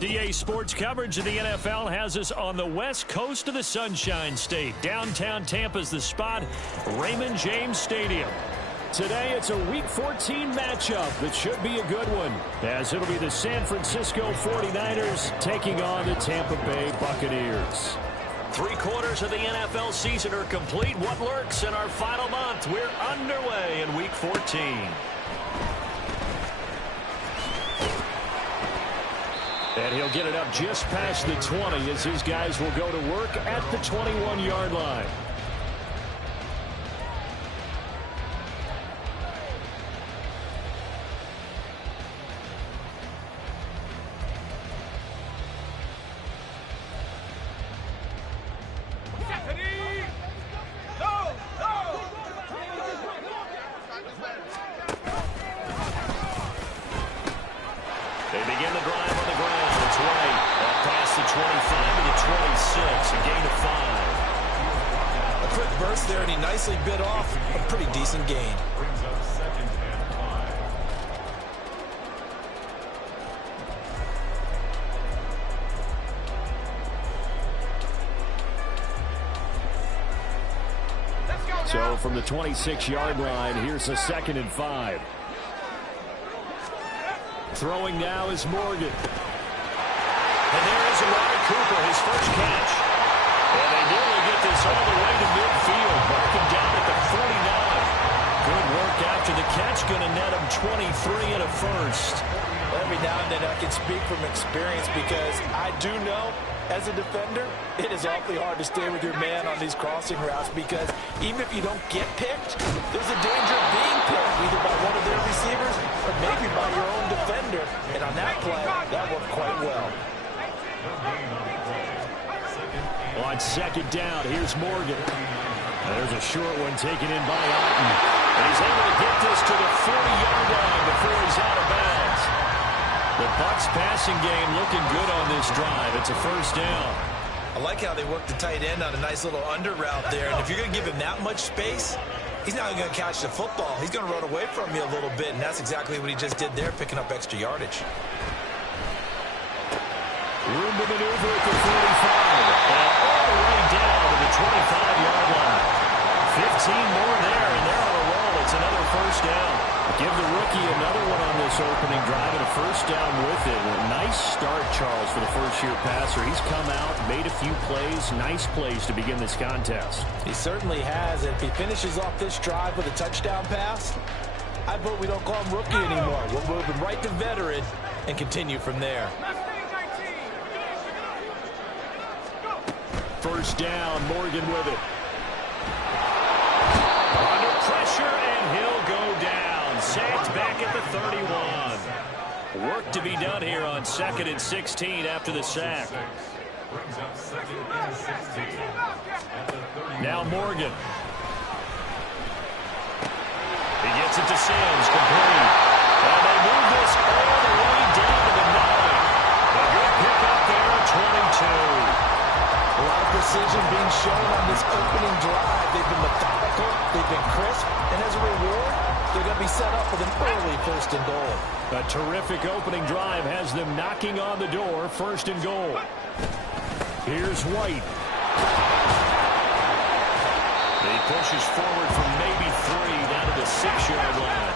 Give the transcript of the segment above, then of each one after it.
DA Sports coverage of the NFL has us on the west coast of the Sunshine State. Downtown Tampa's the spot, Raymond James Stadium. Today, it's a Week 14 matchup that should be a good one, as it'll be the San Francisco 49ers taking on the Tampa Bay Buccaneers. 3/4 of the NFL season are complete. What lurks in our final month? We're underway in Week 14. And he'll get it up just past the 20 as his guys will go to work at the 21-yard line. Bit off a pretty decent gain. So from the 26-yard line, here's a 2nd and 5. Throwing now is Morgan. And there is Amari Cooper, his first catch. And they nearly get this all the way to midfield, marking down at the 49. Good work after the catch, going to net him 23 and a first. Every now and then I can speak from experience because I do know, as a defender, it is awfully hard to stay with your man on these crossing routes because even if you don't get picked, there's a danger of being picked, either by one of their receivers or maybe by your own defender. And on that play, that worked quite well. On 2nd down, here's Morgan. There's a short one taken in by Otten. And he's able to get this to the 40-yard line before he's out of bounds. The Bucs passing game looking good on this drive. It's a first down. I like how they work the tight end on a nice little under route there. And if you're going to give him that much space, he's not going to catch the football. He's going to run away from you a little bit, and that's exactly what he just did there, picking up extra yardage. Room to maneuver at the 45. And all the way down to the 25-yard line. 15 more there, and they're on a roll. It's another first down. Give the rookie another one on this opening drive and a first down with it. A nice start, Charles, for the first-year passer. He's come out, made a few plays, nice plays to begin this contest. He certainly has. And if he finishes off this drive with a touchdown pass, I vote we don't call him rookie anymore. We'll move him right to veteran and continue from there. First down, Morgan with it. Under pressure, and he'll go down. Sacked back at the 31. Work to be done here on 2nd and 16 after the sack. Now Morgan. He gets it to Sims, complete. And they move this all the way down to the 9. A good pick up there at 22. A lot of precision being shown on this opening drive. They've been methodical, they've been crisp, and as a reward, they're going to be set up with an early 1st and goal. A terrific opening drive has them knocking on the door, 1st and goal. Here's White. He pushes forward from maybe 3 down to the 6-yard line.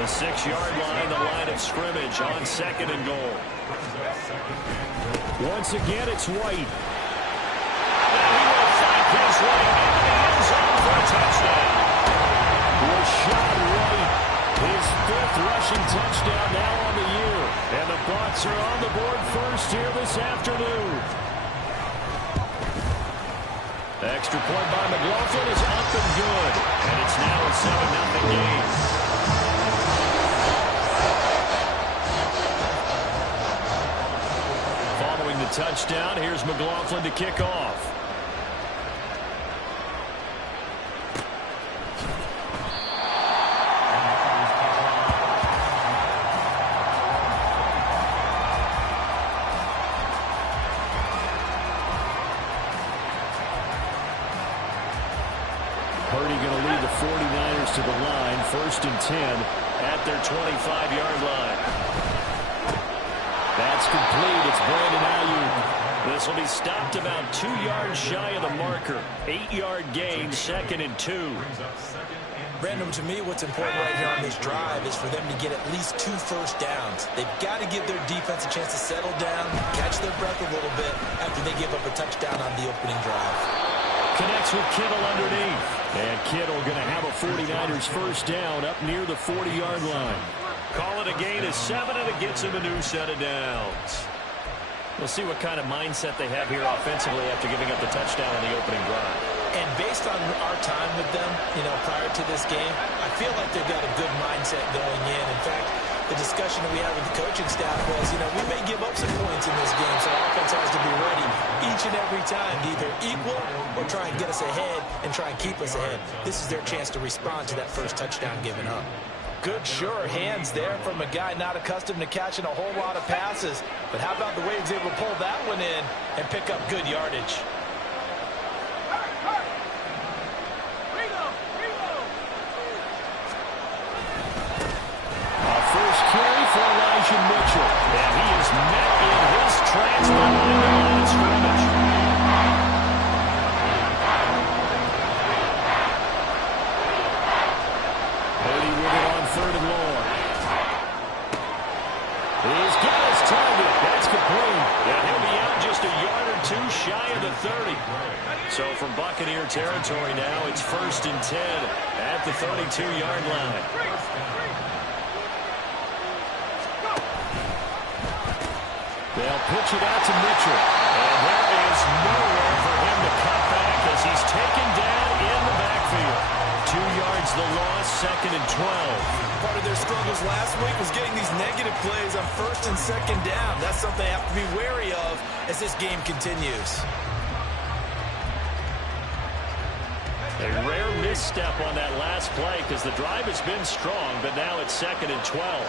The 6-yard line, the line of scrimmage on 2nd and goal. Once again, it's White. His way into the end zone for a touchdown. Rashad White, his 5th rushing touchdown now on the year. And the Bucs are on the board first here this afternoon. Extra point by McLaughlin is up and good. And it's now a 7-0 game. Following the touchdown, here's McLaughlin to kick off. Purdy going to lead the 49ers to the line, 1st and 10 at their 25-yard line. That That's complete. It's Brandon Ayuk. This will be stopped about 2 yards shy of the marker. 8-yard gain, 2nd and 2. Brandon, to me, what's important right here on this drive is for them to get at least 2 first downs. They've got to give their defense a chance to settle down, catch their breath a little bit after they give up a touchdown on the opening drive. Connects with Kittle underneath. And Kittle going to have a 49ers first down up near the 40-yard line. Call it a gain of 7, and it gets him a new set of downs. We'll see what kind of mindset they have here offensively after giving up the touchdown on the opening drive. And based on our time with them, prior to this game, I feel like they've got a good mindset going in. In fact, the discussion that we had with the coaching staff was, we may give up some points in this game, so our offense has to be ready each and every time to either equal or try and get us ahead and try and keep us ahead. This is their chance to respond to that first touchdown given up. Good, sure hands there from a guy not accustomed to catching a whole lot of passes. But how about the way he's able to pull that one in and pick up good yardage? First carry for Elijah Mitchell. And he is met in his tracks behind the line of scrimmage. Purdy with it on 3rd and long. He's got his target. That's complete. And he'll be out just a yard or 2 shy of the 30. So from Buccaneer territory now, it's 1st and 10 at the 32-yard line. They'll pitch it out to Mitchell. And there is nowhere for him to cut back as he's taken down in the backfield. 2 yards the loss, 2nd and 12. Part of their struggles last week was getting these negative plays on 1st and 2nd down. That's something they have to be wary of as this game continues. A rare misstep on that last play because the drive has been strong, but now it's 2nd and 12.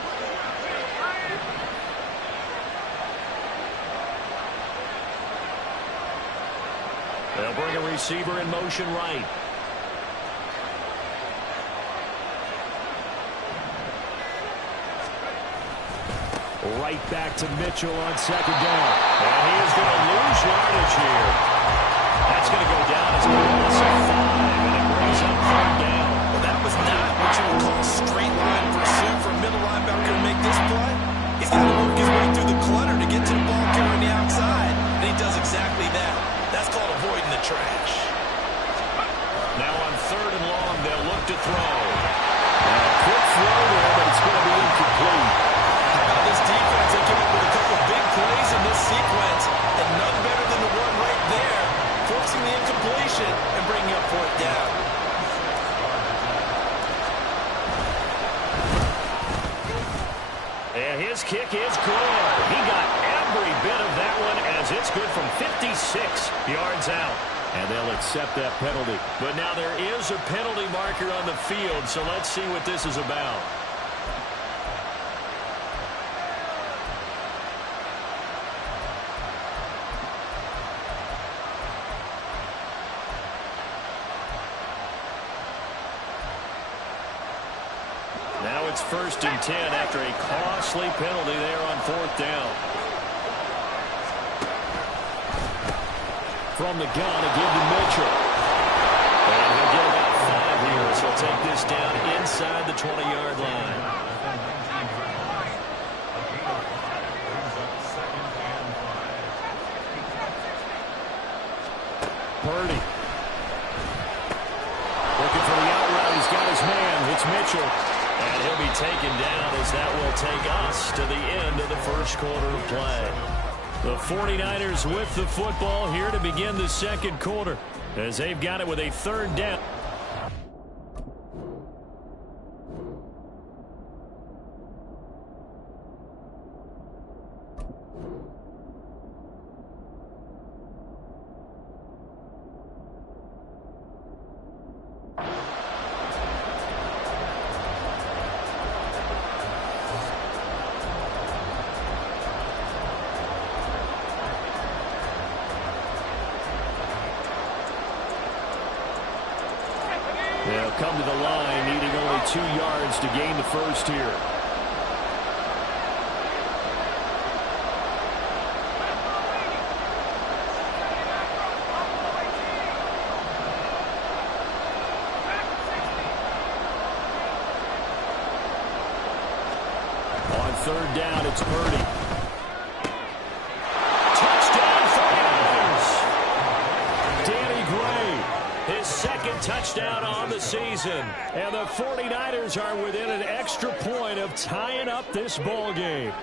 They'll bring a receiver in motion right. Right back to Mitchell on 2nd down. And he is going to lose yardage here. That's going to go down as a loss of 5, and it brings up 3rd down. Well, that was not what you would call straight line pursuit for a middle linebacker to make this play. He's got to work his way through the clutter to get to the ball carrier on the outside, and he does exactly that. That's called avoiding the trash. Now on 3rd and long, they'll look to throw. And a quick throw there, but it's going to be incomplete. How about this defense? They came up with a couple big plays in this sequence, and none better than the one right there, forcing the incompletion and bringing up 4th down. And his kick is good. He got every bit of that one as it's good from 56 yards out. And they'll accept that penalty. But now there is a penalty marker on the field, so let's see what this is about. Now it's 1st and 10 after a costly penalty there on 4th down. From the gun, a give to Mitchell. And he'll get about 5 here, so he'll take this down inside the 20-yard line. Purdy. Looking for the out route. He's got his man. It's Mitchell. And he'll be taken down as that will take us to the end of the first quarter of play. The 49ers with the football here to begin the second quarter as they've got it with a 3rd down. They'll come to the line, needing only 2 yards to gain the first here. third down, it's Purdy. Touchdown 49ers! Danny Gray, his second touchdown on the season. And the 49ers are within an extra point of tying up this ball game.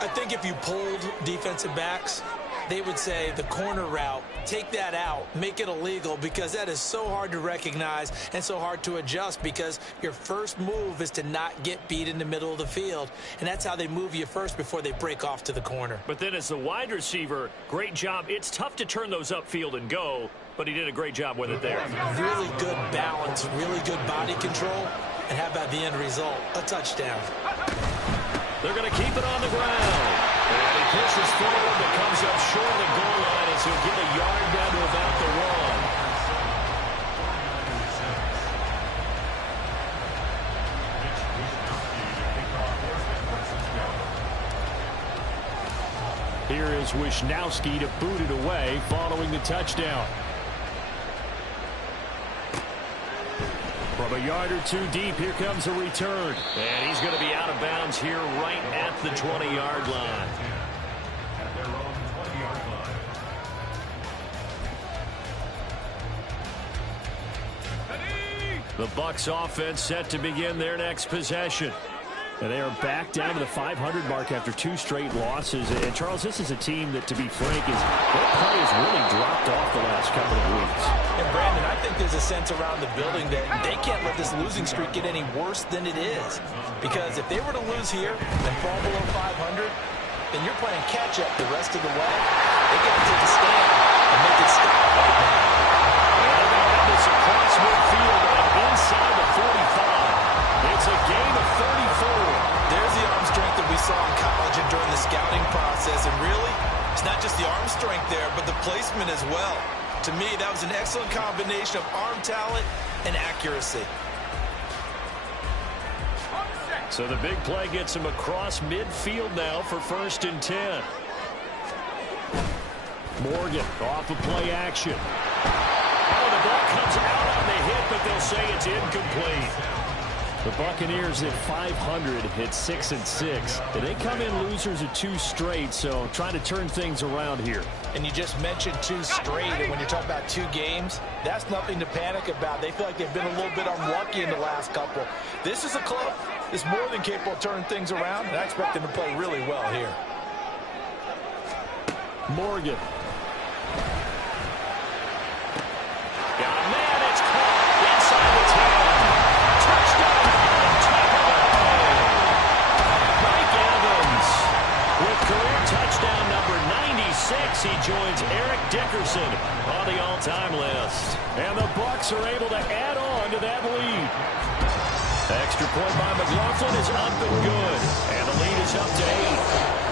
I think if you polled defensive backs, they would say the corner route, take that out, make it illegal, because that is so hard to recognize and so hard to adjust, because your first move is to not get beat in the middle of the field, and that's how they move you first before they break off to the corner. But then as the wide receiver, great job. It's tough to turn those upfield and go, but he did a great job with it there. Really good balance, really good body control, and how about the end result? A touchdown. They're going to keep it on the ground. And he pushes forward, but comes up short of the goal line as he'll get a yard down to about the one. Here is Wisnowski to boot it away following the touchdown. From a yard or two deep, here comes a return. And he's going to be out of bounds here right at the 20-yard line. The Bucs offense set to begin their next possession. And they are back down to the 500 mark after 2 straight losses. And, Charles, this is a team that, to be frank, their play has really dropped off the last couple of weeks. And, Brandon, I think there's a sense around the building that they can't let this losing streak get any worse than it is. Because if they were to lose here and fall below 500, then you're playing catch-up the rest of the way. They got to take a stand and make it stop right now. And they're going to have this across midfield and inside the 45. It's a gain of 34. There's the arm strength that we saw in college and during the scouting process. And really, it's not just the arm strength there, but the placement as well. To me, that was an excellent combination of arm talent and accuracy. So the big play gets him across midfield now for 1st and 10. Morgan off of play action. Oh, the ball comes out on the hit, but they'll say it's incomplete. The Buccaneers at 500 hit 6-6. They come in losers of 2 straight, so trying to turn things around here. And you just mentioned 2 straight, and when you're talking about 2 games, that's nothing to panic about. They feel like they've been a little bit unlucky in the last couple. This is a club that's more than capable of turning things around, and I expect them to play really well here. Morgan. Got a man, it's caught inside the 10. Touchdown, Mike Evans with career touchdown number 96. He joins Eric Dickerson on the all-time list. And the Bucs are able to add on to that lead. Extra point by McLaughlin is up and good. And the lead is up to 8.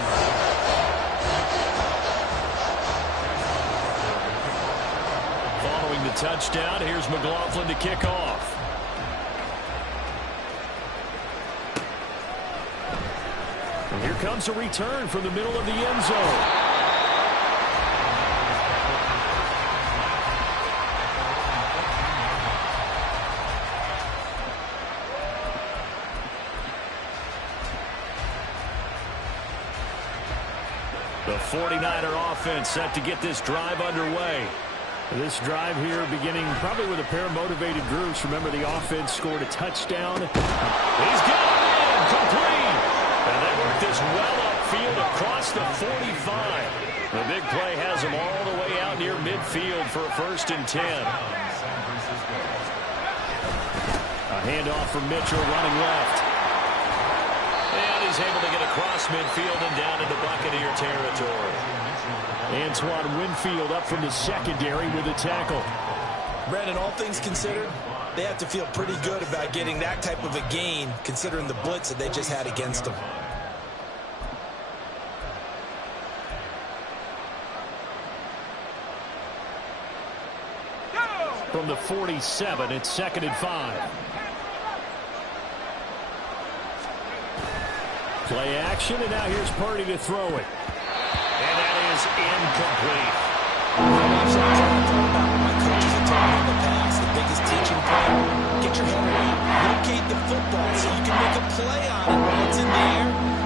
Following the touchdown, here's McLaughlin to kick off. And here comes a return from the middle of the end zone. The 49er offense set to get this drive underway. This drive here beginning probably with a pair of motivated groups. Remember, the offense scored a touchdown. He's got it in, complete. And they work this well upfield across the 45. The big play has them all the way out near midfield for a 1st and 10. A handoff from Mitchell running left. And he's able to get across midfield and down into Buccaneer territory. Antoine Winfield up from the secondary with a tackle. Brandon, all things considered, they have to feel pretty good about getting that type of a gain, considering the blitz that they just had against them. From the 47, it's 2nd and 5. Play action, and now here's Purdy to throw it. And that is incomplete. My coaches have taught me in the past, the biggest teaching point, get your head around, locate the football so you can make a play on it while it's in the air.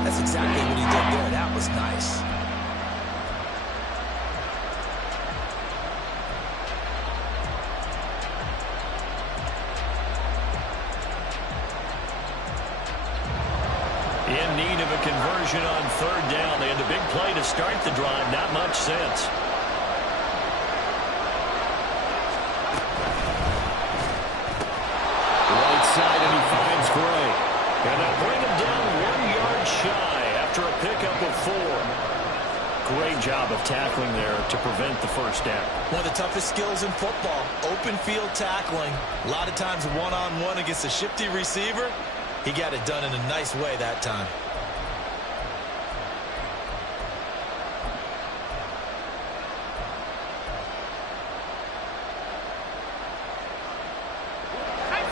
need of a conversion on third down. They had the big play to start the drive. Not much since. Right side, and he finds Gray. And they'll bring him down 1 yard shy after a pickup of 4. Great job of tackling there to prevent the first down. One of the toughest skills in football, open field tackling. A lot of times one-on-one against a shifty receiver. He got it done in a nice way that time.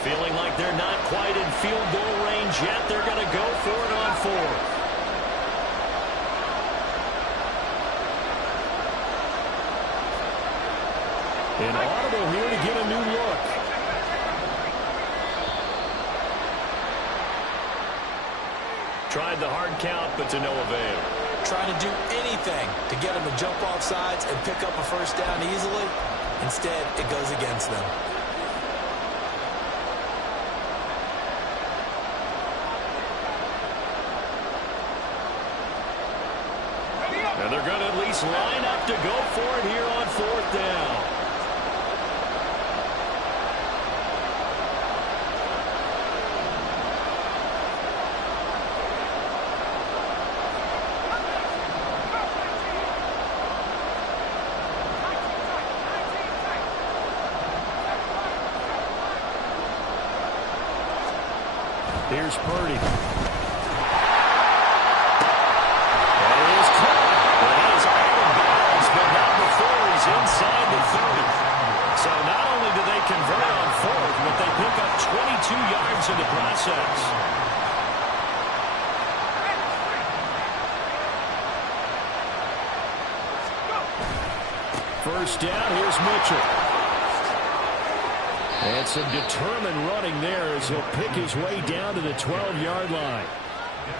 Feeling like they're not quite in field goal range yet. They're going to go for it on 4th. An audible here to get a new look. Tried the hard count, but to no avail. Trying to do anything to get him to jump off sides and pick up a first down easily. Instead, it goes against them. And they're going to at least line up to go for it here on 4th down. Here's Purdy. And he is caught. But he is out of bounds, but not before he's inside the 30. So not only do they convert on 4th, but they pick up 22 yards in the process. First down, here's Mitchell. And some determined running there as he'll pick his way down to the 12-yard line.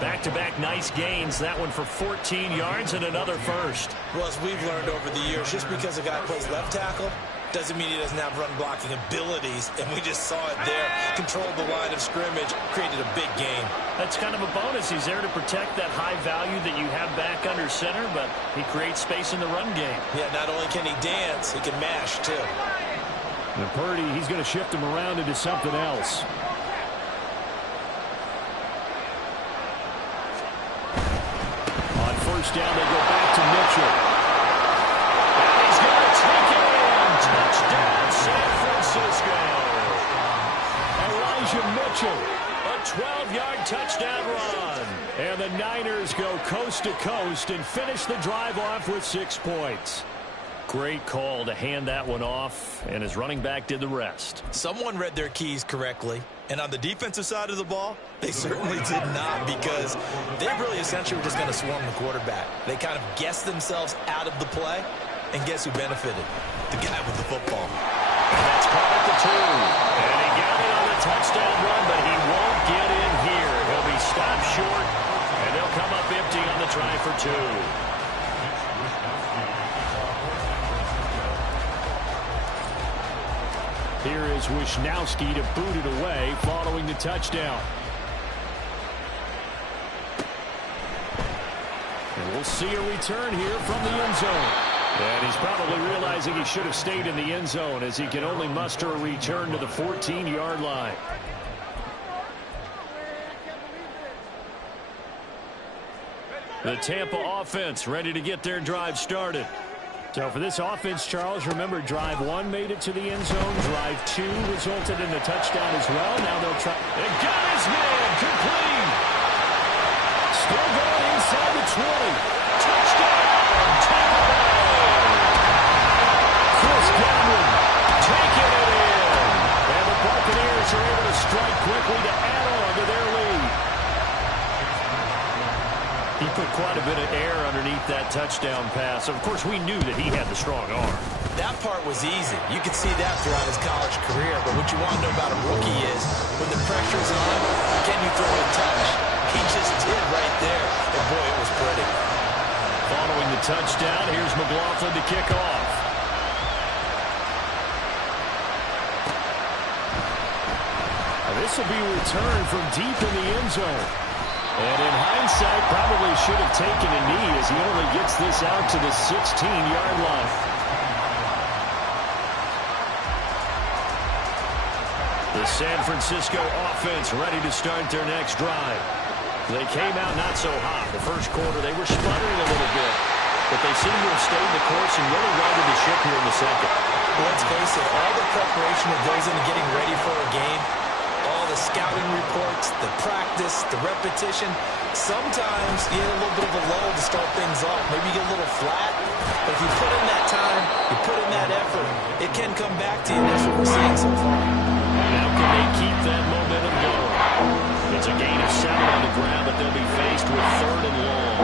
Back-to-back nice gains. That one for 14 yards and another first. Well, as we've learned over the years, just because a guy plays left tackle doesn't mean he doesn't have run-blocking abilities. And we just saw it there. Controlled the line of scrimmage, created a big gain. That's kind of a bonus. He's there to protect that high value that you have back under center, but he creates space in the run game. Yeah, not only can he dance, he can mash, too. And Purdy, he's going to shift him around into something else. On first down, they go back to Mitchell. And he's going to take it in. Touchdown, San Francisco. Elijah Mitchell, a 12-yard touchdown run. And the Niners go coast to coast and finish the drive off with 6 points. Great call to hand that one off, and his running back did the rest. Someone read their keys correctly, and on the defensive side of the ball, they certainly did not, because they really essentially were just going to swarm the quarterback. They kind of guessed themselves out of the play, and guess who benefited? The guy with the football. And that's caught at the 2. And he got it on the touchdown run, but he won't get in here. He'll be stopped short, and they'll come up empty on the try for 2. Here is Wisnowski to boot it away following the touchdown. And we'll see a return here from the end zone. And he's probably realizing he should have stayed in the end zone as he can only muster a return to the 14-yard line. The Tampa offense ready to get their drive started. So for this offense, Charles, remember drive 1 made it to the end zone. Drive 2 resulted in a touchdown as well. Now they'll try. They got his man complete. Still going inside the 20. Touchdown, Tampa Bay. Chris Godwin taking it in. And the Buccaneers are able to strike quickly to add on to their lead. He put quite a bit of air underneath that touchdown pass. Of course, we knew that he had the strong arm. That part was easy. You could see that throughout his college career. But what you want to know about a rookie is when the pressure's on, can you throw a touch? He just did right there. And boy, it was pretty. Following the touchdown, here's McLaughlin to kick off. This will be returned from deep in the end zone. And in hindsight, probably should have taken a knee as he only gets this out to the 16-yard line. The San Francisco offense ready to start their next drive. They came out not so hot. The first quarter, they were sputtering a little bit, but they seem to have stayed the course and really righted the ship here in the second. Well, let's face it, all the preparation that goes into getting ready for a game, all the scouting reports, the practice, the repetition, sometimes you get a little bit of a lull to start things off. Maybe you get a little flat, but if you put in that time, you put in that effort, it can come back to you, and that's what we're seeing so far. Now can they keep that momentum going? It's a gain of 7 on the ground, but they'll be faced with 3rd and long.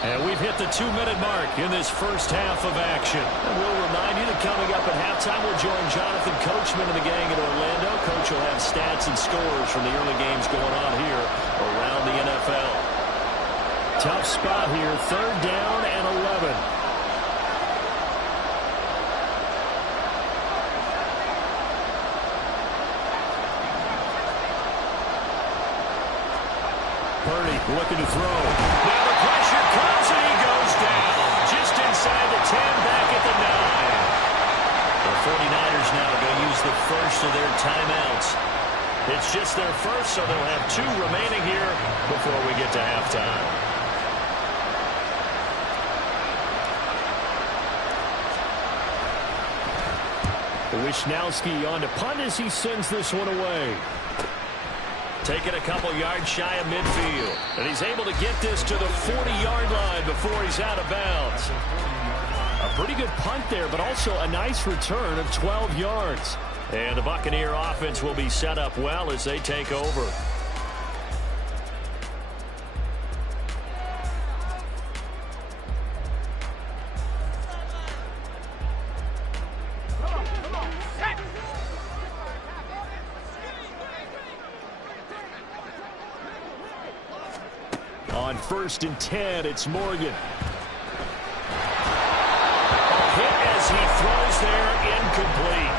And we've hit the 2-minute mark in this first half of action. And we'll remind you that coming up at halftime, we'll join Jonathan Coachman and the gang in Orlando. Coach will have stats and scores from the early games going on here around the NFL. Tough spot here, 3rd down and 11. Purdy looking to throw. Now the pressure comes and he goes down. Just inside the 10, back at the 9. The 49ers now are going to use the first of their timeouts. It's just their first, so they'll have 2 remaining here before we get to halftime. Wisnowski on to punt as he sends this one away. Taking a couple yards shy of midfield. And he's able to get this to the 40-yard line before he's out of bounds. A pretty good punt there, but also a nice return of 12 yards. And the Buccaneer offense will be set up well as they take over. On 1st and 10, it's Morgan. A hit as he throws there, incomplete.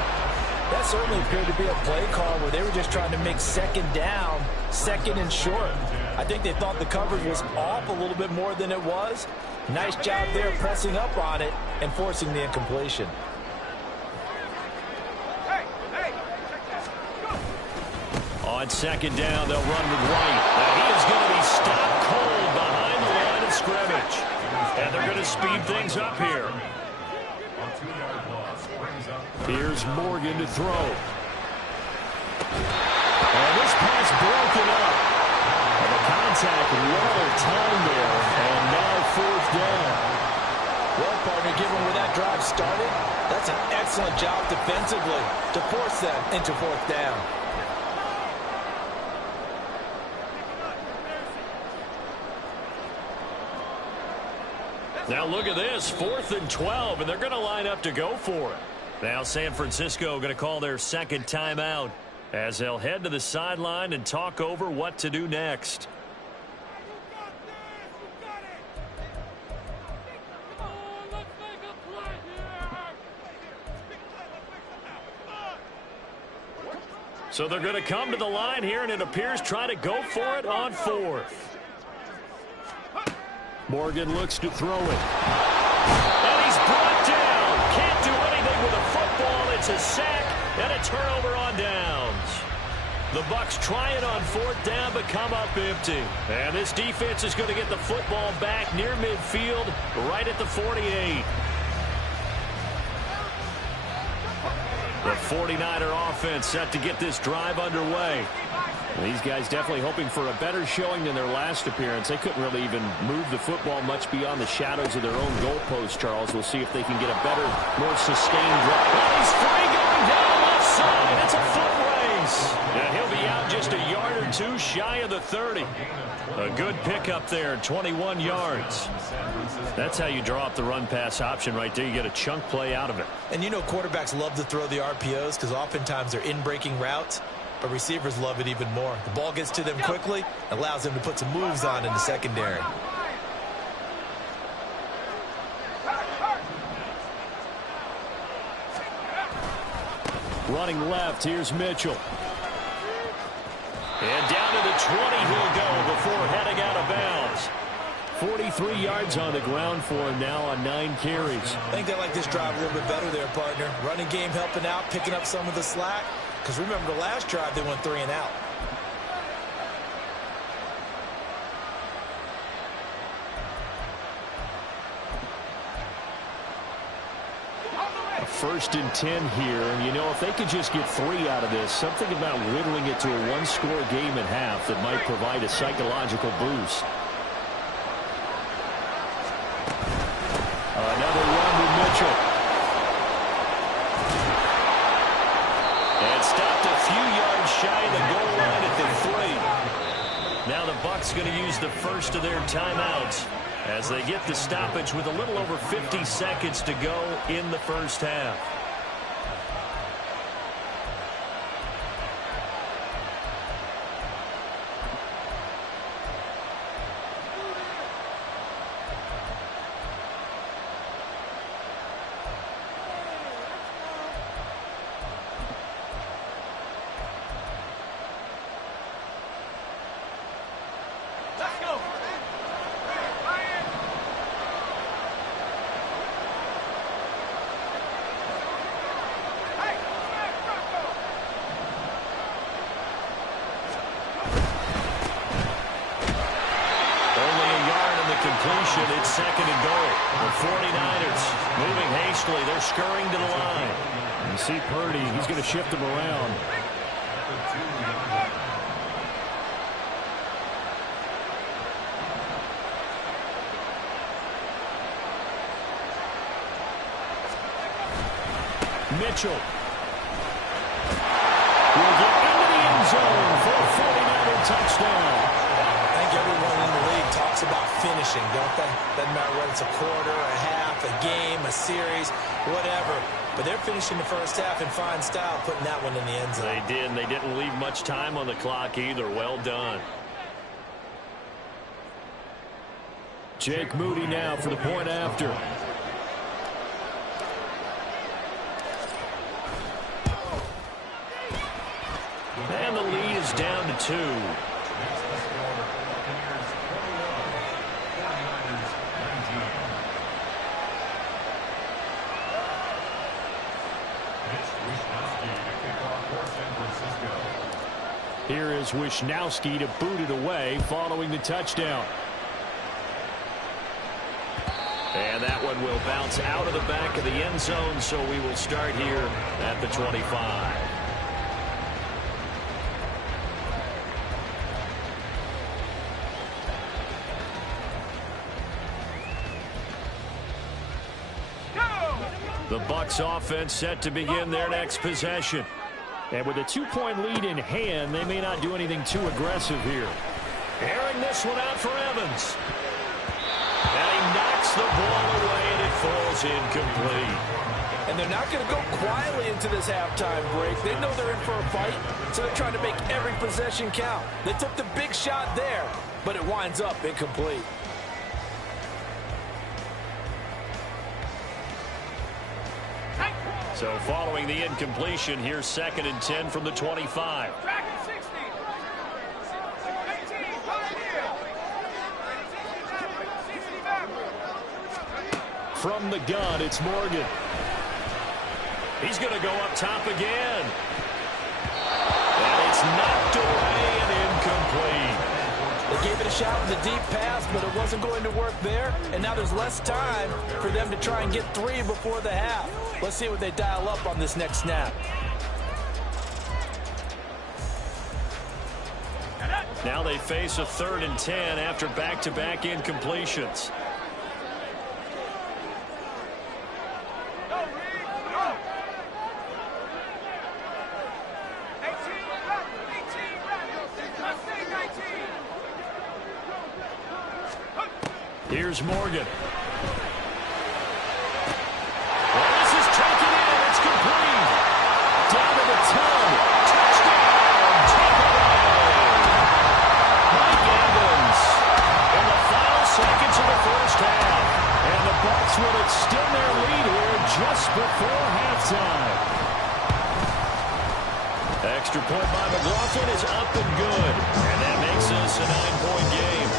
That certainly appeared to be a play call where they were just trying to make 2nd down, 2nd and short. I think they thought the coverage was off a little bit more than it was. Nice job there pressing up on it and forcing the incompletion. On 2nd down, they'll run with White. Now he is going to be stopped cold behind the line of scrimmage. And they're going to speed things up here. Here's Morgan to throw. And this pass broken up. And the contact well timed there. And now 4th down. Well, partner, given where that drive started, that's an excellent job defensively to force them into 4th down. Now look at this, 4th and 12, and they're going to line up to go for it. Now San Francisco going to call their 2nd timeout as they'll head to the sideline and talk over what to do next. So they're going to come to the line here, and it appears try to go for it on 4th. Morgan looks to throw it. And he's brought down. Can't do anything with a football. It's a sack and a turnover on downs. The Bucs try it on 4th down, but come up empty. And this defense is going to get the football back near midfield, right at the 48. The 49er offense set to get this drive underway. These guys definitely hoping for a better showing than their last appearance. They couldn't really even move the football much beyond the shadows of their own goalpost, Charles. We'll see if they can get a better, more sustained drive. Well, he's free going down left side. It's a foot race. And he'll be out just a yard or 2 shy of the 30. A good pickup there, 21 yards. That's how you draw up the run-pass option right there. You get a chunk play out of it. And you know quarterbacks love to throw the RPOs because oftentimes they're in-breaking routes. But receivers love it even more. The ball gets to them quickly, allows them to put some moves on in the secondary. Running left, here's Mitchell. And down to the 20 he'll go before heading out of bounds. 43 yards on the ground for him now on 9 carries. I think they like this drive a little bit better there, partner. Running game helping out, picking up some of the slack. Because remember, the last drive they went 3 and out. First and 10 here, and you know, if they could just get 3 out of this, something about whittling it to a 1-score game at half that might provide a psychological boost. Another run with Mitchell. And stopped a few yards shy of the goal line at the 3. Now the Bucs going to use the first of their timeouts as they get the stoppage with a little over 50 seconds to go in the first half. Completion, it's second and goal. The 49ers moving hastily. They're scurrying to the line. You see Purdy, he's going to shift them around. Mitchell will get into the end zone for a 49er touchdown. Everyone in the league talks about finishing, don't they? Doesn't matter whether it's a quarter, a half, a game, a series, whatever. But they're finishing the first half in fine style, putting that one in the end zone. They did, and they didn't leave much time on the clock either. Well done. Jake Moody now for the point after. And the lead is down to 2. Here is Wisnowski to boot it away following the touchdown. And that one will bounce out of the back of the end zone, so we will start here at the 25. The Bucs offense set to begin their next possession. And with a 2-point lead in hand, they may not do anything too aggressive here. Airing this one out for Evans. And he knocks the ball away, and it falls incomplete. And they're not going to go quietly into this halftime break. They know they're in for a fight, so they're trying to make every possession count. They took the big shot there, but it winds up incomplete. So following the incompletion, here's second and 10 from the 25. From the gun, it's Morgan. He's going to go up top again. And it's knocked away and incomplete. They gave it a shot with a deep pass, but it wasn't going to work there. And now there's less time for them to try and get 3 before the half. Let's see what they dial up on this next snap. Now they face a 3rd and 10 after back-to-back incompletions. Here's Morgan. Well, this is taken in. It's complete. Down to the 10. Touchdown, Tampa Bay. Mike Evans in the final seconds of the first half. And the Bucs will extend their lead here just before halftime. extra point by McLaughlin is up and good. And that makes this a 9-point game.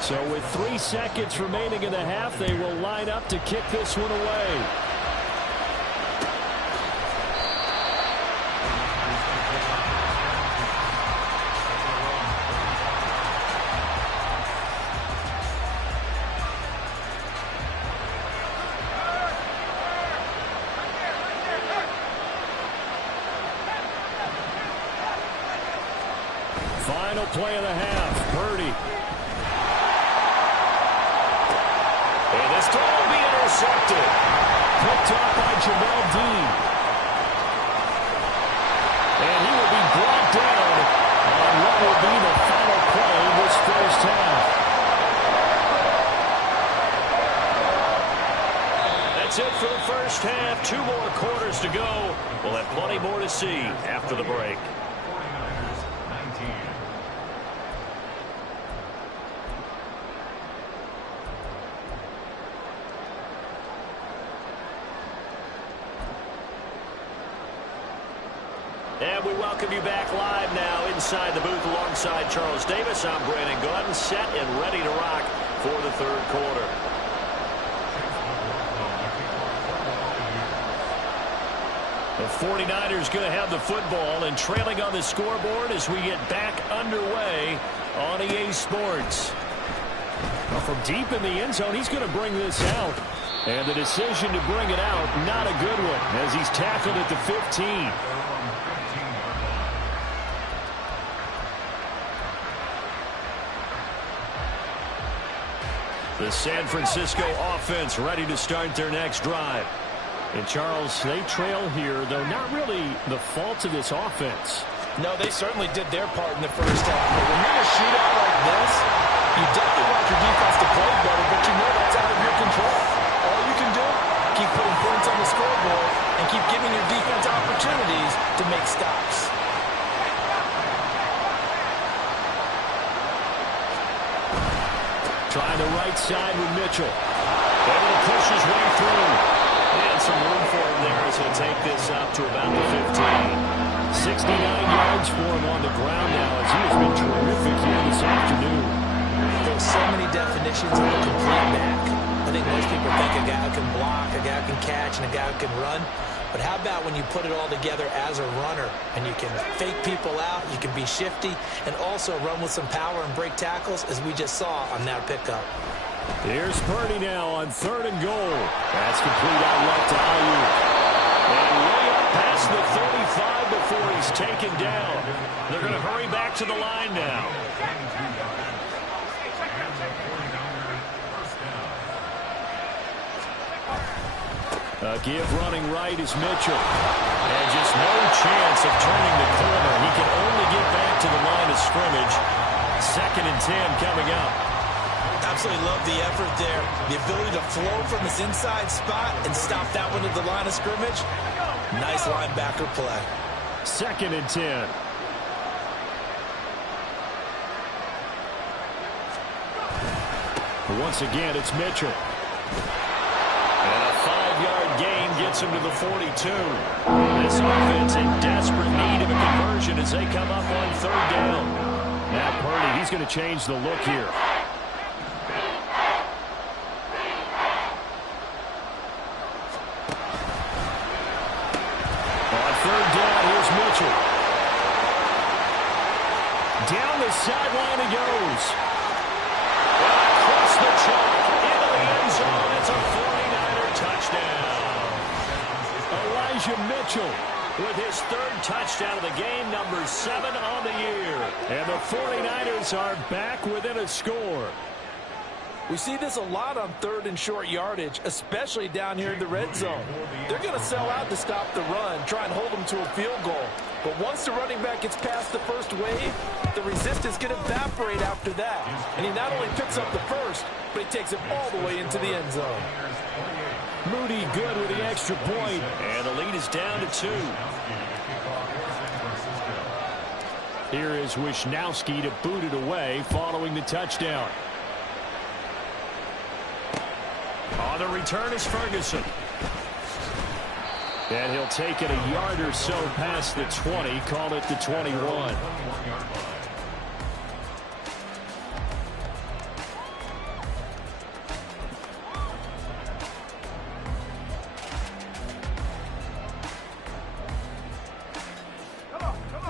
So with 3 seconds remaining in the half, they will line up to kick this one away. Final play of the half. Purdy. And this ball will be intercepted. Picked up by Jamel Dean. And he will be brought down on what will be the final play of this first half. That's it for the first half. 2 more quarters to go. We'll have plenty more to see after the break. And we welcome you back live now inside the booth alongside Charles Davis. I'm Brandon Gordon, set and ready to rock for the third quarter. The 49ers going to have the football and trailing on the scoreboard as we get back underway on EA Sports. Well, from deep in the end zone, he's going to bring this out. And the decision to bring it out, not a good one, as he's tackled at the 15. The San Francisco offense ready to start their next drive. And Charles, they trail here, though not really the fault of this offense. No, they certainly did their part in the first half. But when you're in a shootout like this, you definitely want your defense to play better, but you know that's out of your control. All you can do, keep putting points on the scoreboard and keep giving your defense opportunities to make stops. Trying the right side with Mitchell. Able to push his way through. And some room for him there as he'll take this up to about the 15. 69 yards for him on the ground now as he has been terrific here this afternoon. There's so many definitions of a complete back. I think most people think a guy who can block, a guy who can catch, and a guy who can run. But how about when you put it all together as a runner and you can fake people out, you can be shifty, and also run with some power and break tackles, as we just saw on that pickup. Here's Purdy now on 3rd and goal. That's complete out left to Ayuk. And way up past the 35 before he's taken down. They're going to hurry back to the line now. Give running right is Mitchell. And just no chance of turning the corner. He can only get back to the line of scrimmage. 2nd and 10 coming up. Absolutely love the effort there. The ability to flow from his inside spot and stop that one at the line of scrimmage. Nice linebacker play. 2nd and 10. Once again, it's Mitchell. And a 5-yard gain gets him to the 42. This offense in desperate need of a conversion as they come up on 3rd down. Now Purdy, he's going to change the look here. On 3rd down, here's Mitchell. Down the sideline he goes. Across the chalk, into the end zone. It's a 49er touchdown. Elijah Mitchell with his 3rd touchdown of the game, number 7 on the year. And the 49ers are back within a score. We see this a lot on 3rd and short yardage, especially down here in the red zone. They're going to sell out to stop the run, try and hold them to a field goal. But once the running back gets past the first wave, the resistance can evaporate after that. And he not only picks up the first, but he takes it all the way into the end zone. Moody good with the extra point, and the lead is down to 2. Here is Wisnowski to boot it away following the touchdown. On the return is Ferguson. And he'll take it a yard or so past the 20, call it the 21.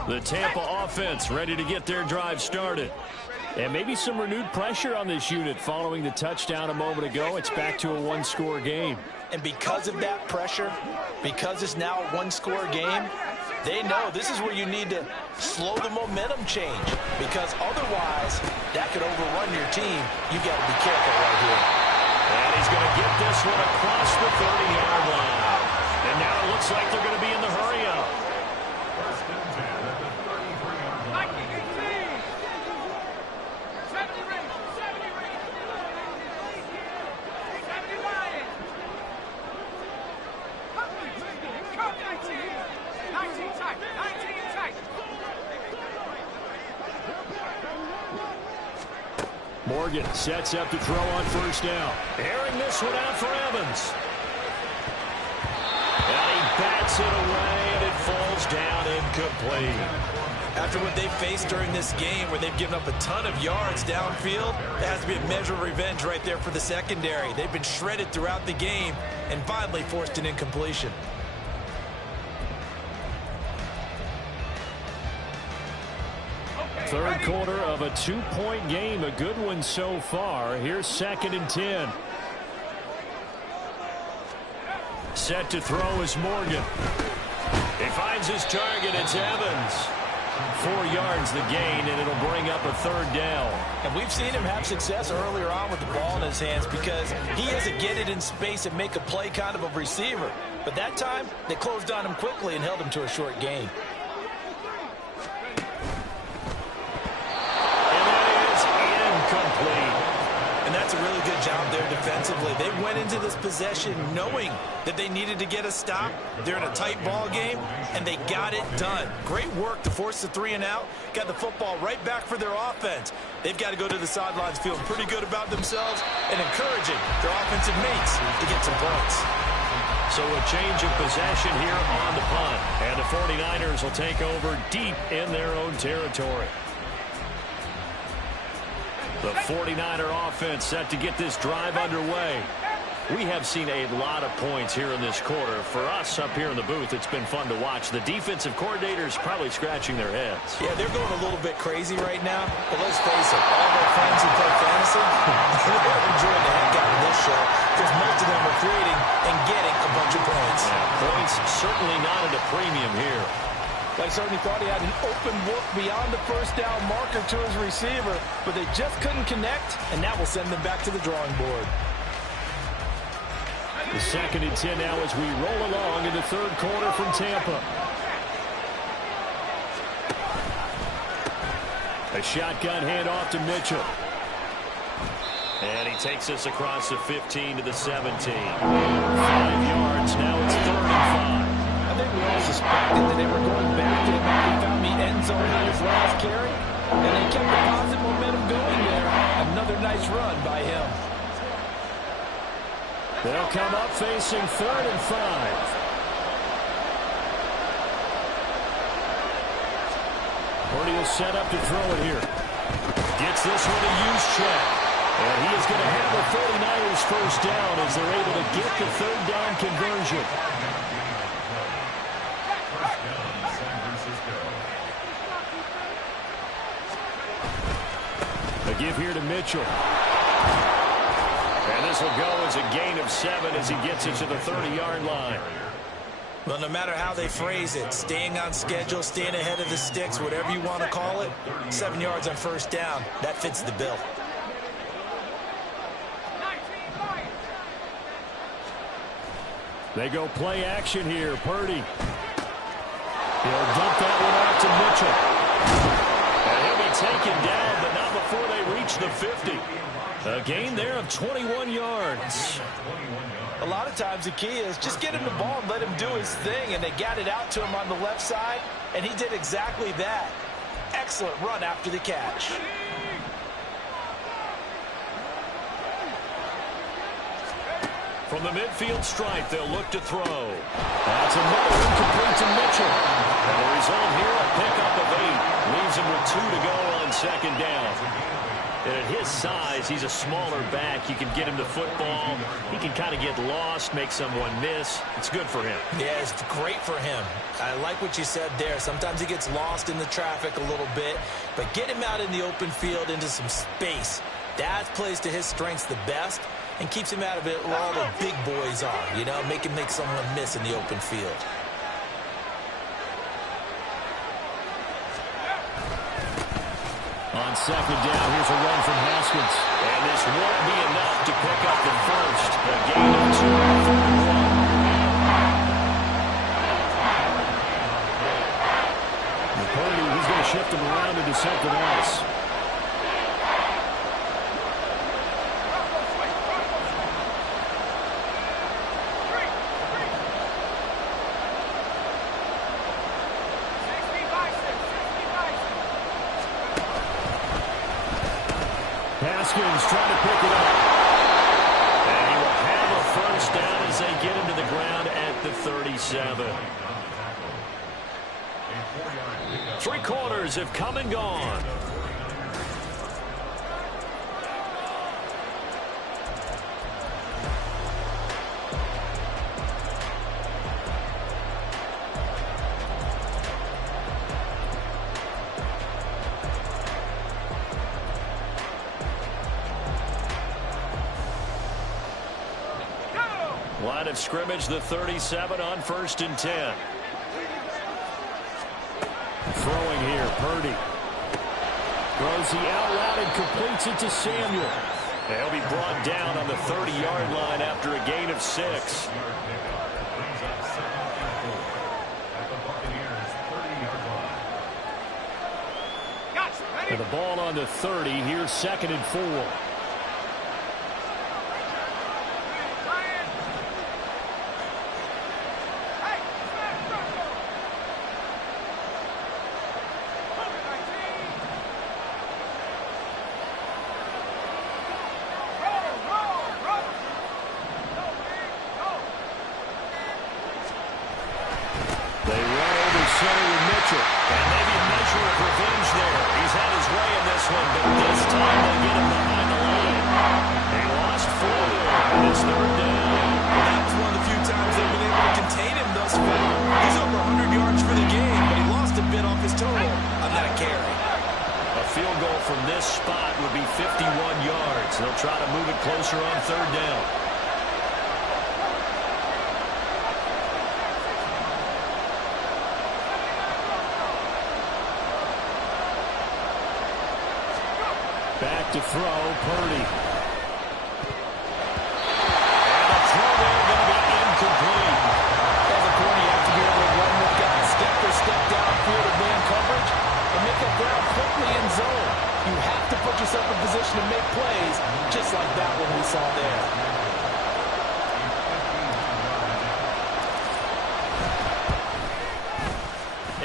The Tampa offense ready to get their drive started. And maybe some renewed pressure on this unit following the touchdown a moment ago. It's back to a one-score game. And because of that pressure, because it's now a one-score game, they know this is where you need to slow the momentum change, because otherwise that could overrun your team. You've got to be careful right here. And he's going to get this one across the 30-yard line. And now it looks like they're going to be in the hurry-up. Morgan sets up to throw on first down. Airing this one out for Evans. And he bats it away, and it falls down incomplete. After what they faced during this game, where they've given up a ton of yards downfield, there has to be a measure of revenge right there for the secondary. They've been shredded throughout the game and finally forced an incompletion. Third quarter of a two-point game, a good one so far. Here's 2nd and 10. Set to throw is Morgan. He finds his target. It's Evans. 4 yards the gain, and it'll bring up a 3rd down. And we've seen him have success earlier on with the ball in his hands because he has to get it in space and make a play kind of a receiver. But that time, they closed on him quickly and held him to a short gain. And that's a really good job there defensively. They went into this possession knowing that they needed to get a stop. They're in a tight ball game, and they got it done. Great work to force the 3 and out. Got the football right back for their offense. They've got to go to the sidelines feeling pretty good about themselves and encouraging their offensive mates to get some points. So a change of possession here on the punt. And the 49ers will take over deep in their own territory. The 49er offense set to get this drive underway. We have seen a lot of points here in this quarter. For us up here in the booth, it's been fun to watch. The defensive coordinators probably scratching their heads. Yeah, they're going a little bit crazy right now. But let's face it, all their friends who play fantasy, they're enjoying the heck out of this show because most of them are creating and getting a bunch of points. Yeah, points certainly not at a premium here. They certainly thought he had an open look beyond the first down marker to his receiver, but they just couldn't connect, and that will send them back to the drawing board. The 2nd and 10 now as we roll along in the 3rd quarter from Tampa. A shotgun handoff to Mitchell. And he takes us across the 15 to the 17. 5 yards, now it's 3rd and 5. I think we all suspected that they were going back to him after he found the end zone on his last carry, and they kept the positive momentum going there. Another nice run by him. They'll come up facing 3rd and 5. Purdy will set up to throw it here. Gets this one to use check. And he is going to have the 49ers first down as they're able to get the 3rd down conversion. A give here to Mitchell. And this will go as a gain of 7 as he gets it to the 30-yard line. Well, no matter how they phrase it, staying on schedule, staying ahead of the sticks, whatever you want to call it, 7 yards on first down, that fits the bill. They go play action here. Purdy. He'll dump that one off to Mitchell. And he'll be taken down, but not before they reach the 50. A gain there of 21 yards. A lot of times the key is just get him the ball and let him do his thing, and they got it out to him on the left side, and he did exactly that. Excellent run after the catch. From the midfield stripe, they'll look to throw. That's another incomplete to Mitchell. And the result here, a pickup of 8. Leaves him with 2 to go on second down. And at his size, he's a smaller back. You can get him the football. He can kind of get lost, make someone miss. It's good for him. Yeah, it's great for him. I like what you said there. Sometimes he gets lost in the traffic a little bit. But get him out in the open field into some space. That plays to his strengths the best and keeps him out of it where all the big boys are. You know, make him make someone miss in the open field. On second down, here's a run from Haskins. And this won't be enough to pick up the first. A gain of 2 on 3rd and 1. McCurdy, he's going to shift him around into something else. Haskins trying to pick it up. And he will have a first down as they get him to the ground at the 37. 3 quarters have come and gone. Line of scrimmage, the 37 on 1st and 10. Throwing here, Purdy. Throws the out route and completes it to Samuel. He'll be brought down on the 30-yard line after a gain of 6. And the ball on the 30. Here's 2nd and 4. They'll try to move it closer on 3rd down. Back to throw, Purdy. And the throw there going to be incomplete. As a corner, you have to be able to run with guys step or step downfield of man coverage and make up ground quickly in zone. You have to put yourself in position to make plays, just like that one we saw there.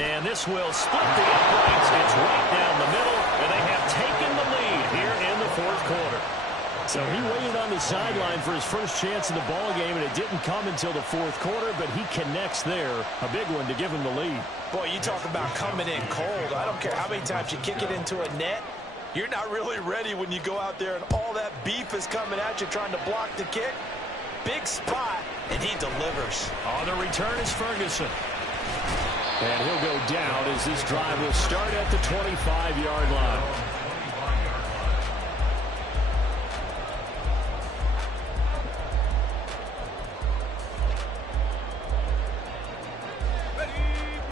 And this will split the uprights. It's right down the middle, and they have taken the lead here in the 4th quarter. So he waited on the sideline for his first chance in the ball game, and it didn't come until the 4th quarter, but he connects there. A big one to give him the lead. Boy, you talk about coming in cold. I don't care how many times you kick it into a net. You're not really ready when you go out there and all that beef is coming at you trying to block the kick. Big spot, and he delivers. On the return is Ferguson. And he'll go down as this drive will start at the 25-yard line.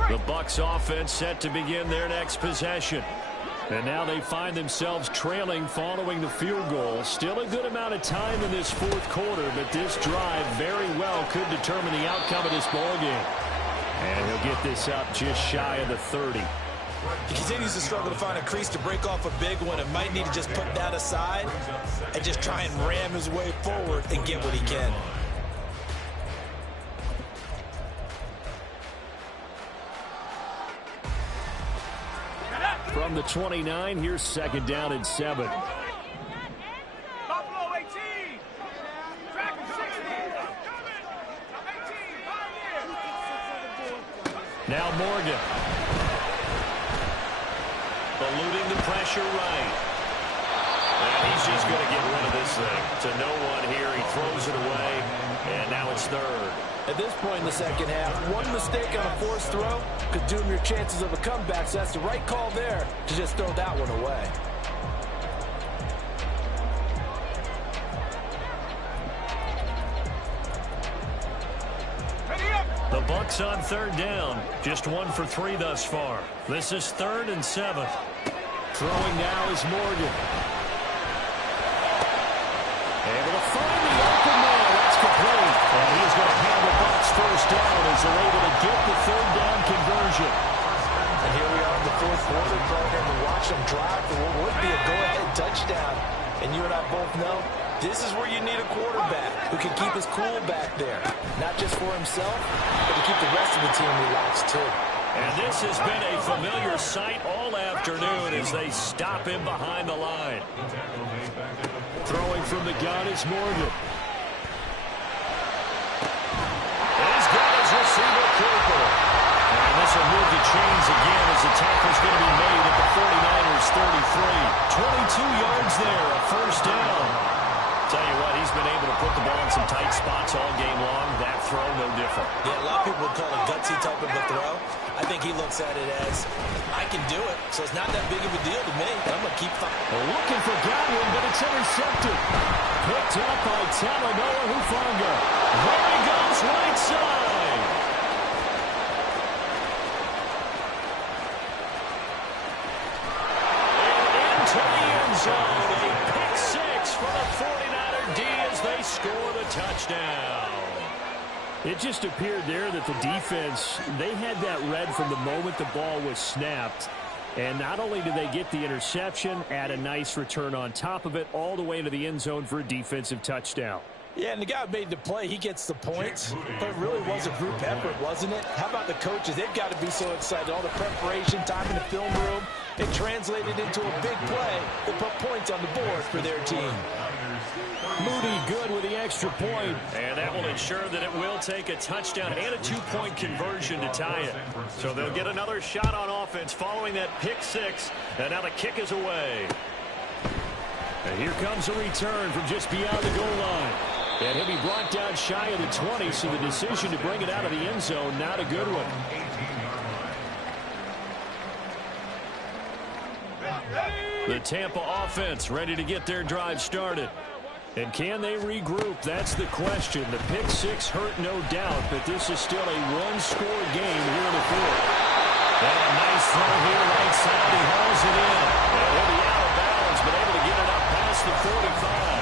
The Bucs offense set to begin their next possession. And now they find themselves trailing following the field goal. Still a good amount of time in this 4th quarter, but this drive very well could determine the outcome of this ball game. And he'll get this up just shy of the 30. He continues to struggle to find a crease to break off a big one and might need to just put that aside and just try and ram his way forward and get what he can. From the 29, here's 2nd down and 7. Buffalo 18. Track 60. Now Morgan. Eluding the pressure right. And he's just going to get rid of this thing. To no one here. He throws it away. And now it's third. At this point in the second half, one mistake on a forced throw could doom your chances of a comeback. So that's the right call there to just throw that one away. The Bucs on third down. Just 1 for 3 thus far. This is 3rd and 7. Throwing now is Morgan. Able to find the open man. That's complete. And he's going to have the Bucs first down as they're able to get the 3rd down conversion. And here we are in the 4th quarter program and watch them drive for what would be a go-ahead touchdown. And you and I both know this is where you need a quarterback who can keep his cool back there. Not just for himself, but to keep the rest of the team relaxed too. And this has been a familiar sight all afternoon as they stop him behind the line. Throwing from the gun is Morgan. And he's got his receiver Cooper. And this will move the chains again as the tackle's going to be made at the 49ers 33. 22 yards there, a first down. Tell you what, he's been able to put the ball in some tight spots all game long. That throw, no different. Yeah, a lot of people would call it gutsy type of a throw. I think he looks at it as, I can do it, so it's not that big of a deal to me. I'm going to keep fighting. Looking for Godwin, but it's intercepted. Picked up by Talanoa Hufanga. There he goes, right side. And into the end zone. A pick 6 for the 49er D as they score the touchdown. It just appeared there that the defense, they had that read from the moment the ball was snapped. And not only did they get the interception, add a nice return on top of it, all the way into the end zone for a defensive touchdown. Yeah, and the guy who made the play, he gets the points. But it really was a group effort, wasn't it? How about the coaches? They've got to be so excited. All the preparation time in the film room, it translated into a big play that put points on the board for their team. Moody good with the extra point. And that will ensure that it will take a touchdown and a 2-point conversion to tie it. So they'll get another shot on offense following that pick 6. And now the kick is away. And here comes a return from just beyond the goal line. And he'll be brought down shy of the 20, so the decision to bring it out of the end zone, not a good one. The Tampa offense ready to get their drive started. And can they regroup? That's the question. The pick 6 hurt, no doubt, but this is still a one-score game here in the 4th. And a nice throw here right side. He hauls it in. And he'll be out of bounds, but able to get it up past the 45.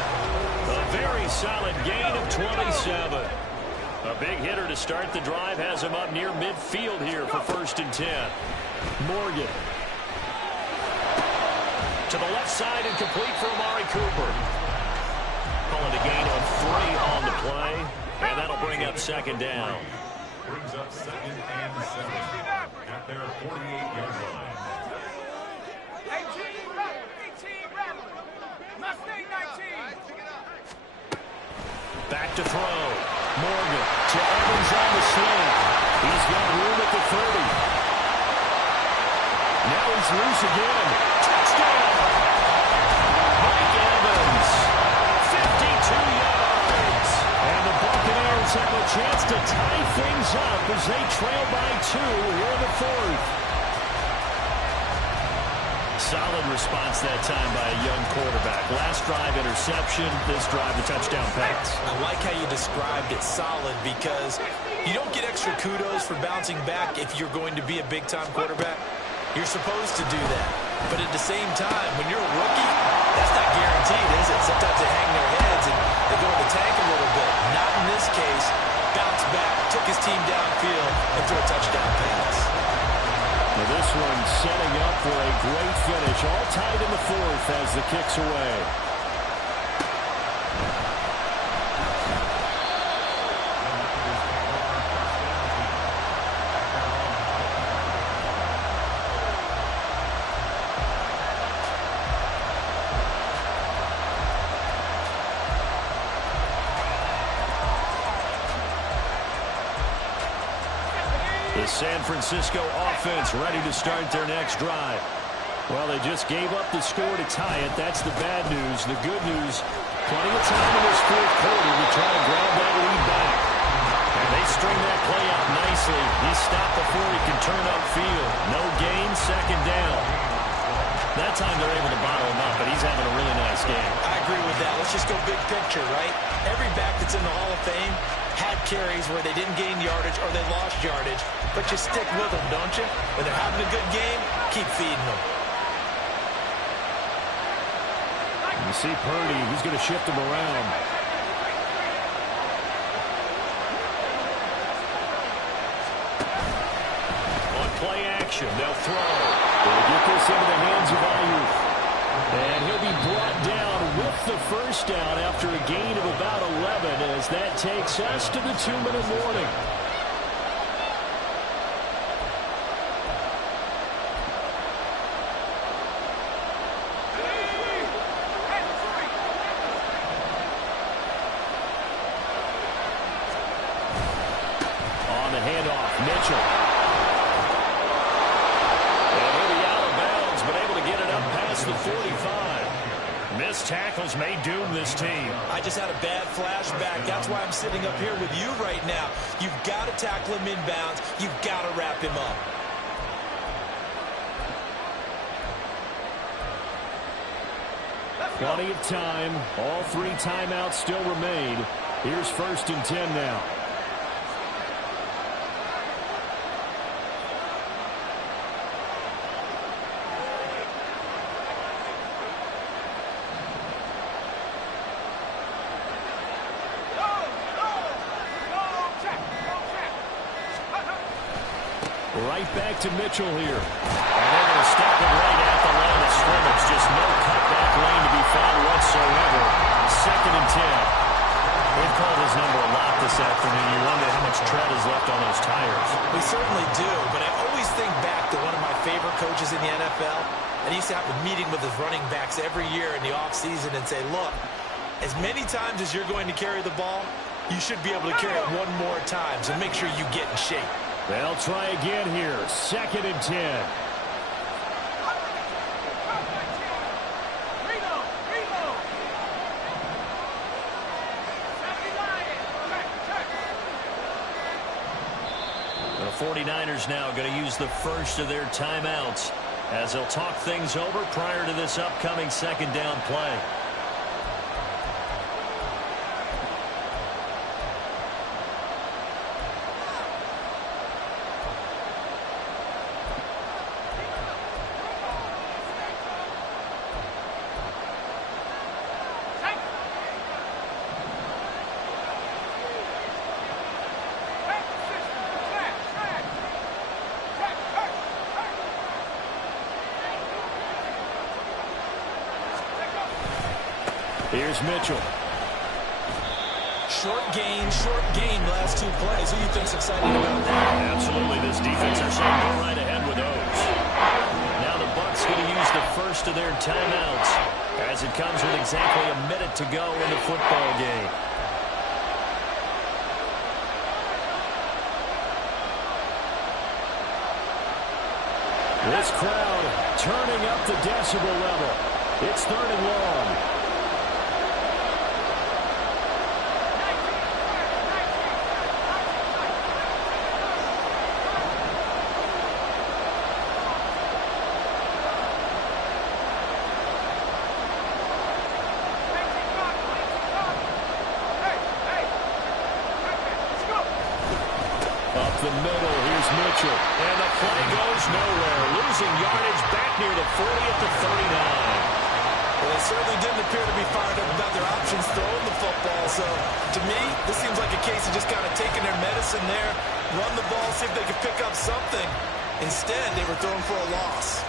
A very solid gain of 27. A big hitter to start the drive has him up near midfield here for 1st and 10. Morgan. To the left side and complete for Amari Cooper. Calling a gain of 3 on the play. And that'll bring up 2nd down. Brings up 2nd and 7 at their 48-yard line. Back to throw. Morgan to Evans on the slant. He's got room at the 30. Now he's loose again. Touchdown! Mike Evans. 52 yards. And the Buccaneers have a chance to tie things up as they trail by 2 here in the 4th. Solid response that time by a young quarterback. Last drive interception, this drive the touchdown pass. I like how you described it solid because you don't get extra kudos for bouncing back if you're going to be a big-time quarterback. You're supposed to do that. But at the same time, when you're a rookie, that's not guaranteed, is it? Sometimes they hang their heads and they go in the tank a little bit. Not in this case. Bounced back, took his team downfield, and threw a touchdown pass. Well, this one setting up for a great finish. All tied in the 4th as the kick's away. The San Francisco offense ready to start their next drive. Well, they just gave up the score to tie it. That's the bad news. The good news, plenty of time in this fourth quarter to try to grab that lead back. And they string that play out nicely. He stopped before he can turn upfield. No gain, second down. That time they're able to bottle him up, but he's having a really nice game. I agree with that. Let's just go big picture, right? Every back that's in the Hall of Fame had carries where they didn't gain yardage or they lost yardage, but you stick with them, don't you? When they're having a good game, keep feeding them. You see Purdy, he's going to shift him around. On play action, they'll throw. They'll get this into the hands of Ayuk. And he'll be brought down with the first down after a gain of about 11 as that takes us to the 2-minute warning. On the handoff, Mitchell. And he'll be out of bounds, but able to get it up past the 45. Missed tackles may doom this team. I just had a bad flashback. That's why I'm sitting up here with you right now. You've got to tackle him inbounds. You've got to wrap him up. Plenty of time. All 3 timeouts still remain. Here's 1st and 10 now. Right back to Mitchell here. And they're going to stop it right at the line of scrimmage. Just no cutback lane to be found whatsoever. 2nd and 10. They've called his number a lot this afternoon. You wonder how much tread is left on those tires. We certainly do, but I always think back to one of my favorite coaches in the NFL. And he used to have a meeting with his running backs every year in the offseason and say, look, as many times as you're going to carry the ball, you should be able to carry it one more time, so make sure you get in shape. They'll try again here. 2nd and 10. The 49ers now going to use the first of their timeouts as they'll talk things over prior to this upcoming 2nd down play. Here's Mitchell. Short gain, last 2 plays. Who do you think's excited about that? Absolutely. This defense are saying go right ahead with those. Now the Bucs going to use the first of their timeouts as it comes with exactly a minute to go in the football game. This crowd turning up the decibel level. It's 3rd and long. Up the middle, here's Mitchell. And the play goes nowhere. Losing yardage back near the 40 at the 39. Well, they certainly didn't appear to be fired up about their options throwing the football. So, to me, this seems like a case of just kind of taking their medicine there, run the ball, see if they could pick up something. Instead, they were throwing for a loss.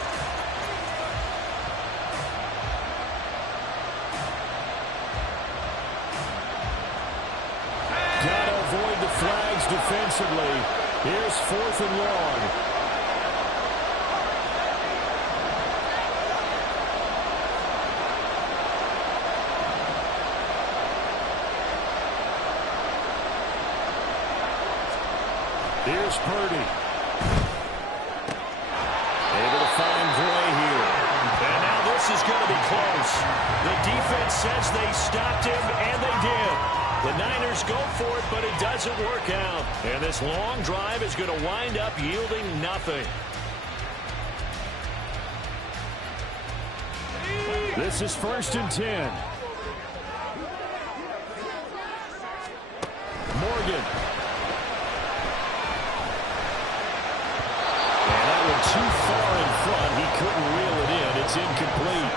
Got to avoid the flags defensively. Here's 4th and long. Here's Purdy. Able to find Gray here. And now this is going to be close. The defense says they stopped him, and they did. The Niners go for it, but it doesn't work out. And this long drive is going to wind up yielding nothing. This is 1st and 10. Morgan. And that one too far in front. He couldn't reel it in. It's incomplete.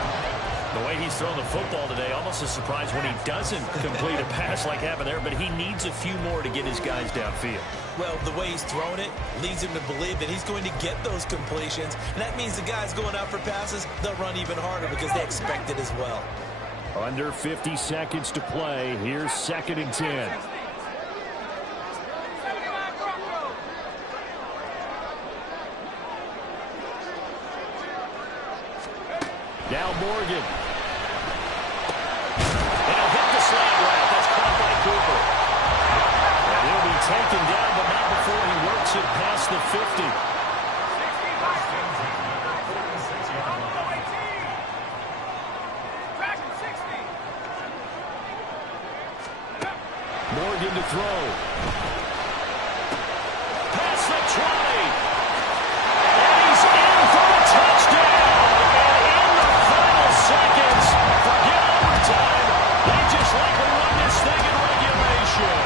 The way he's thrown the football today, almost a surprise when he doesn't complete a pass like happened there, but he needs a few more to get his guys downfield. Well, the way he's thrown it leads him to believe that he's going to get those completions, and that means the guys going out for passes, they'll run even harder because they expect it as well. Under 50 seconds to play. Here's 2nd and 10. Now Morgan. And he'll hit the slant route. That's caught by Cooper. And he'll be taken down, but not before he works it past the 50. Morgan to throw. Past the 20. And he's in for a touchdown. Seconds. Forget overtime. They just likely won this thing in regulation.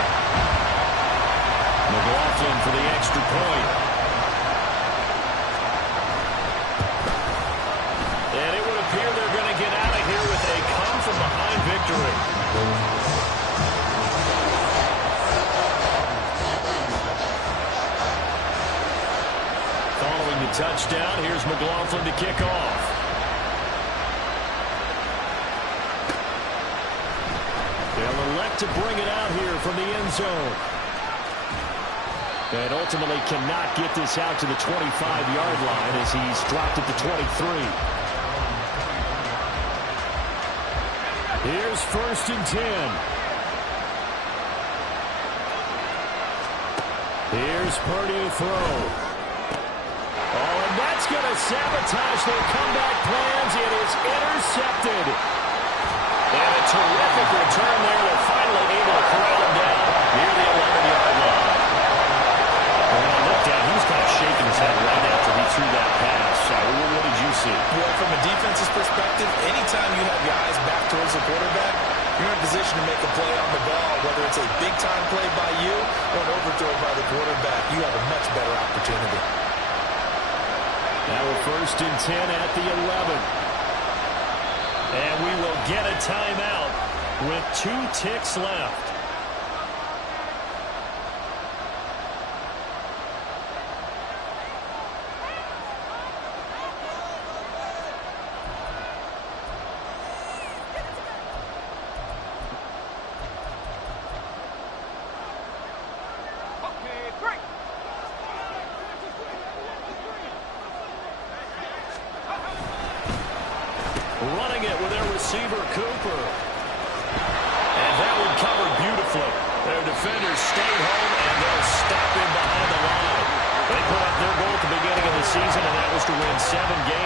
McLaughlin for the extra point. And it would appear they're going to get out of here with a come-from-behind victory. Following the touchdown, here's McLaughlin to kick off. They'll elect to bring it out here from the end zone. And ultimately cannot get this out to the 25-yard line as he's dropped at the 23. Here's 1st and 10. Here's Purdy to throw. Oh, and that's going to sabotage their comeback plans. It is intercepted. And a terrific return there. They're finally able to corral him down near the 11-yard line. And when I looked down, he was kind of shaking his head right after he threw that pass. What did you see? Well, from a defense's perspective, anytime you have your eyes back towards the quarterback, you're in a position to make a play on the ball, whether it's a big-time play by you or an overthrow by the quarterback. You have a much better opportunity. Now we're 1st and 10 at the 11. And we will get a timeout with 2 ticks left. Running it with their receiver, Cooper. And that one covered beautifully. Their defenders stayed home, and they'll stop him behind the line. They put up their goal at the beginning of the season, and that was to win 7 games.